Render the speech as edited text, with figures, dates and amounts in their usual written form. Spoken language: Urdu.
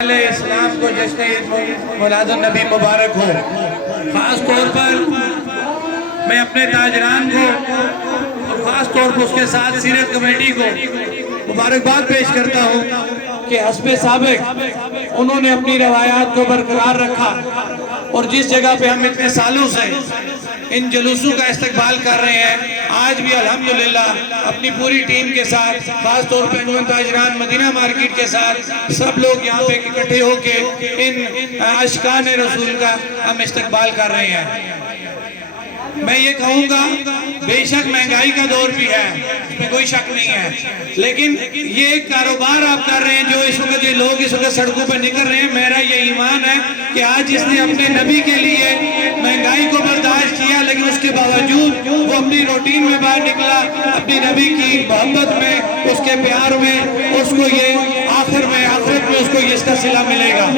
اسلام کو جشن عید میلاد النبی مبارک ہو۔ خاص طور پر میں اپنے تاجران کو اور خاص طور پر اس کے ساتھ سیرت کمیٹی کو مبارکباد پیش کرتا ہوں کہ حسب سابق انہوں نے اپنی روایات کو برقرار رکھا اور جس جگہ پہ ہم اتنے سالوں سے ان جلوسوں کا استقبال کر رہے ہیں، آج بھی الحمدللہ اپنی پوری ٹیم کے ساتھ، خاص طور پہ انجمن تاجران مدینہ مارکیٹ کے ساتھ سب لوگ یہاں پہ اکٹھے ہو کے ان عاشقان رسول کا ہم استقبال کر رہے ہیں۔ میں یہ کہوں گا، بے شک مہنگائی کا دور بھی ہے، اس میں کوئی شک نہیں ہے، لیکن یہ ایک کاروبار آپ کر رہے ہیں جو اس وقت یہ لوگ اس وقت سڑکوں پہ نکل رہے ہیں۔ میرا یہ ایمان ہے کہ آج جس نے اپنے نبی کے لیے مہنگائی کو برداشت کیا، لیکن اس کے باوجود وہ اپنی روٹین میں باہر نکلا، اپنی نبی کی محبت میں، اس کے پیار میں، اس کو یہ آخرت میں اس کو یہ اس کا صلہ ملے گا۔